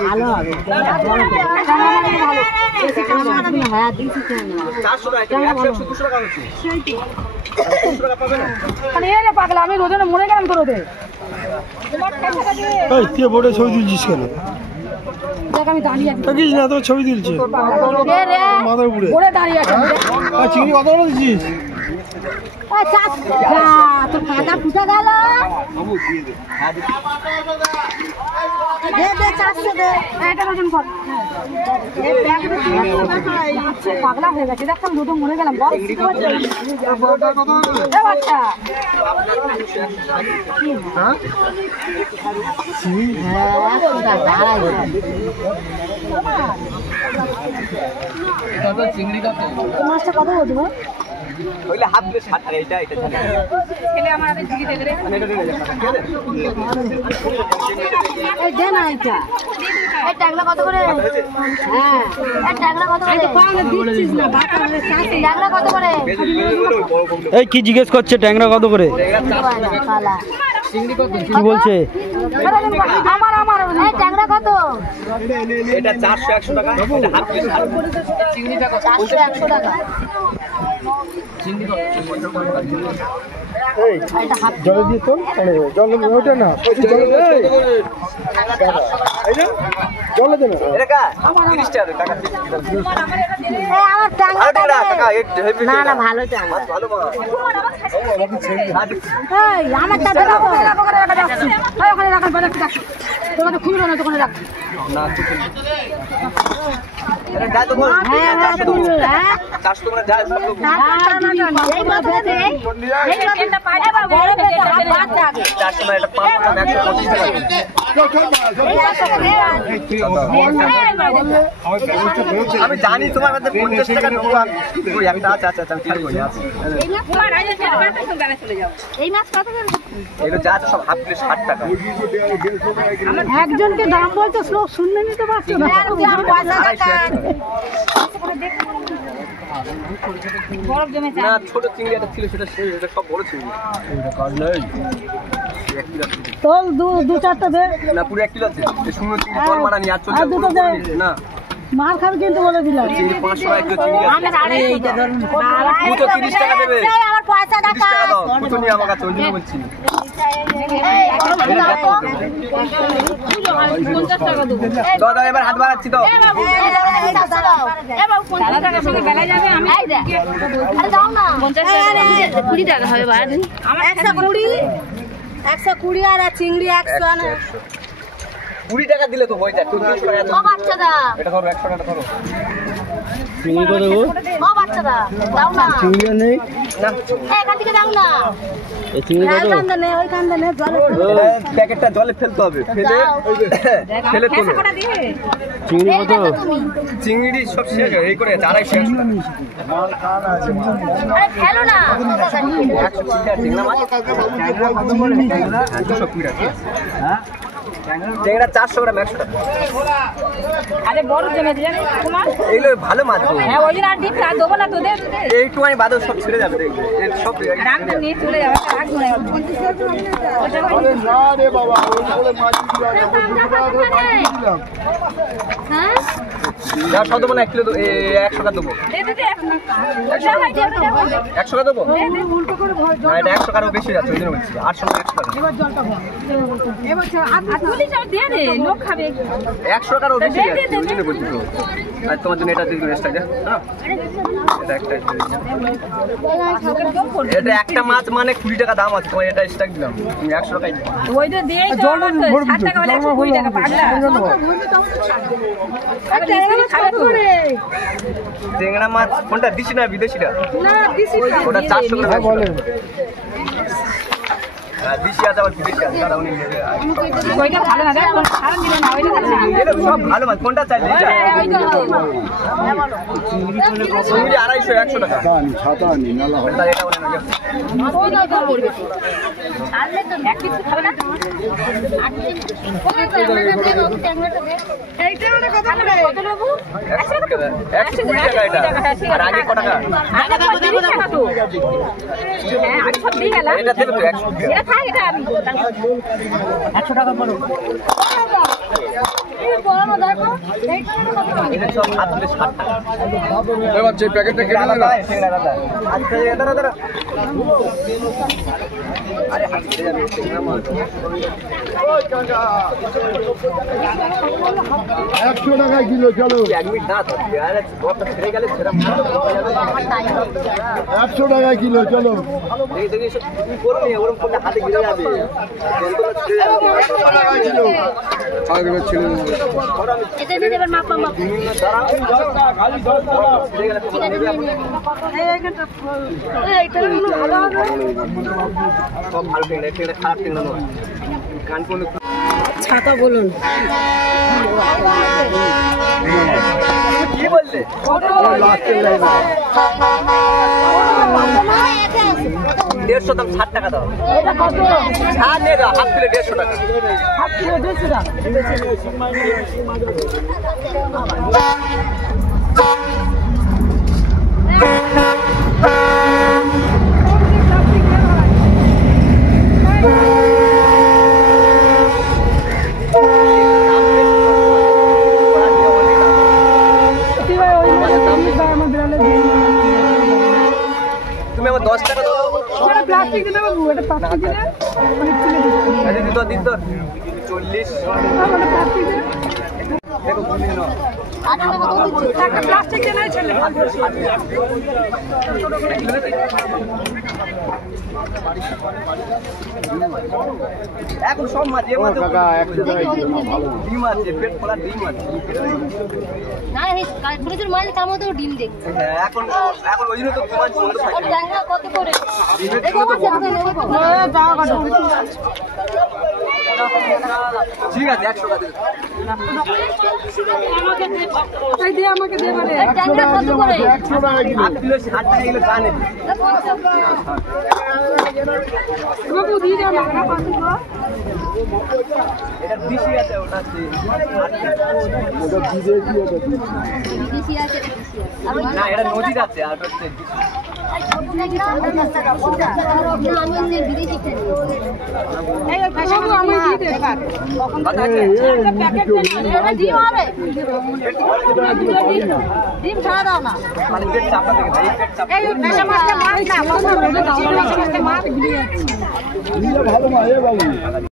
ভালো হবে পাগলা আমি রোদে মরে গেলাম তো রোদে বোর্ডে ছবি তুলছিস কেন? আমি দাঁড়িয়ে থাকিস না তোর ছবি তুলছে মাথার উপরে চিংড়ি কত বড় দিচ্ছিস? তোর কাঁটা ফুটে গেল পাগলা হয়ে গেছে দেখলাম দুটো মরে গেলাম মাছটা কত বলবো হাফ প্লেট 60 টাকা এটা এটা ছেলে আমার হাতে ঝুড়ি দে রে এই দে না এটা এই টাগলা কত করে হ্যাঁ এই টাগলা কত করে পাওয়া দিচ্ছিস না বাতারে সাথে টাগলা কত করে এই কি জিজ্ঞেস করছে ট্যাংরা কত করে? কালা চিংড়ি কত কি বলছে? আমার এই টাগলা কত? এটা 400 100 টাকা এটা হাফ প্লেট চিংড়িটা কত 400 100 টাকা চিংড়ি কত এই জল দিয়ে তো জল ওটা না জল দে না এটা কা 30 টাকা আমার টাগলা টাকা হেভি না না ভালো টাগলা ভালো এই আমার টাগলা করে রাখা যাচ্ছে এই ওখানে রাখা বানা তোমরা তো খুলবে না দোকানে রাখ না এটা যা তো বল হ্যাঁ 400 টাকা যা সব লোক এই কথা দে এই কথা পাই যাবে বড় বাদ লাগে 400 টাকা এটা 500 টাকা 125 টাকা আমি জানি তোমার মধ্যে 50 টাকা দেবো ওই একটা আচ্ছা আচ্ছা আমি ছাড় করি আছে এই মাছ কত করে এগুলো যা আছে সব হাফ প্লেট 60 টাকা একজনকে দাম বলতে লোক শুনলে নিতে পারছো না না ছোট চিংড়ি একটা ছিল সেটা সব বড় চিংড়ি তোল দু চারটা দে না পুরো 1 কিলো আছে এই শুকনো চিংড়ি কল মারা নিয়ে আর চলছে না মার খাবে কিন্তু বলে দিলাম চিংড়ি 500 টাকা কিলো চিংড়ি আছে এইটা ধরুন দুটো 30 টাকা দেবে আমার পয়সা 30 টাকা দাও দুটো নিয়ে আমার কাছে ওই জন্য বলছি দাদা এবার হাত বাড়াচ্ছি তো টাকা হবে 120 আর চিংড়ি 100 20 টাকা দিলে তো হয়ে যায় 30 টাকা এটা ধরো 100 টাকা ধরো চিংড়ি কত দেবো? চিংড়ি নেই এই চিংড়ি কত? প্যাকেটটা জলে ফেলতে হবে ফেলে তোলো চিংড়ি কত? চিংড়ি সব শেষ এই করে 250 টেংরা 400 গ্রাম 100 টাকা আরে বড় জমে জানি তোমার এগুলো ভালো মাছ হ্যাঁ ওই দিন আর ডিম রাত দেবো না তোদের এইটু আমি বাদে সব ছেড়ে যাবে দেখবে সব রাত নিয়ে চলে যাবে রাত না রে বাবা ওই মাছ হ্যাঁ যা সব দেবো না 1 কিলো 100 টাকা দেবো দে 100 টাকা দেবো উল্টো করে ভর না এটা 100 টাকারও বেশি যাচ্ছে ওই জন্য বলছি 800 টাকা এবার জলটা ভর এবার আতুলি সব দিয়ে দে লোক খাবে 100 টাকারও বেশি যাচ্ছে ওই জন্য বলছি তো আর তোমার জন্য এটা দিয়ে রেস্ট আছে হ্যাঁ এটা একটা এটা একটা মাছ মানে 20 টাকা দাম আছে তোমার এটা স্টক দিলাম তুমি 100 টাকাই ওইটা দিয়ে 60 টাকা বলে 120 টাকা পাগলা টেংরা মাছ কোনটা দিছি না বিদেশিটা না দিছি ওটা 400 টাকা বলে দিছি আছে আবার বিদেশি আছে দাদা উনি নেবে ওইটা ভালো না দেখ সারা দিলে না ওইটা ভালো না এটা সব ভালো মাছ কোনটা চাইলে এটা চিংড়ি 250 100 টাকা ছাতা নি নালা হয় এটা বলে না ওইটা তো পড়বে ছাড়লে তো এক কিছু খাবে না এইটা মানে কত করে কত নেব 120 টাকা এটা আর আগে কত টাকা আগে দেবো এটা দেবে তো 100 টাকা বড় এটা সব হাতে 60 টাকা এবার যে প্যাকেটটা কেটে দাও আচ্ছা দাদা আরে হাতে যাবে 100 টাকা কিলো চলো 1 মিনিট না তো আরে বড়টা ছেড়ে গেলে সেটা 100 টাকা কিলো চলো দেখি তুমি করবে ওরকম করলে হাতে গিরে যাবে যন্ত্রটা ছেড়ে যাবে 100 টাকা কিলো আগে ছেড়ে এটা দিয়ে এবার মাপ মাপ খালি দাও ছেড়ে গেলে তোমার নেবে এইটা ভালো হবে সব ভালো টেনে এটা খারাপ টেনে নয় কান কোন ছাতা বলুন কি বললে লাস্টের লাইন 150 দাম 60 টাকা দাও এটা কত ছাড় নে দাও হাফ প্লেট 150 টাকা হাফ কিলো 150 টাকা তুমি আমার 10 টাকা দাও এটা প্লাস্টিক দিলে বাবু এটা প্লাস্টিক দিলে আরে দিত 40 মানে প্লাস্টিক দিলে দেখো কোন দিন একটা প্লাস্টিক দিয়ে নাই ছেলে এখন সব মাছ যে মাছ টাকা 100 টাকা কিলো ভালো ডিম আছে পেট খোলা ডিম আছে না এই পুরুষের মাল তার মধ্যে ডিম দেখ হ্যাঁ, এখন ওই জন্য তো মাছ বন্ধ থাকে ট্যাংরা কত করে ডিমের দেখো জন্য তো আছে বন্ধ। যাও কাটো ঠিক আছে 100 টাকা দেবে তাই দিয়ে আমাকে দে মানে ট্যাংরা কত করে 100 টাকা কিলো হাফ কিলো 60 টাকা কিলো জানে বাবু দিয়ে দাও না কত গো এটা দিশি আছে ওটা আছে ওটা দিবে কি ওটা দিশি আছে না এটা নদীর আছে আর ওটা হচ্ছে দিশি। আমি বিদেশি বাবু আমি দিয়ে দে কথা আছে প্যাকেট এটা ডিম হবে ডিম ছাড়া দাও না মানে পেট চাপা থেকে ভাই পেট চাপা এই পেশা মাছটা মাছ না মাছ গিয়ে যাচ্ছে ভালো মাছ এ বাবু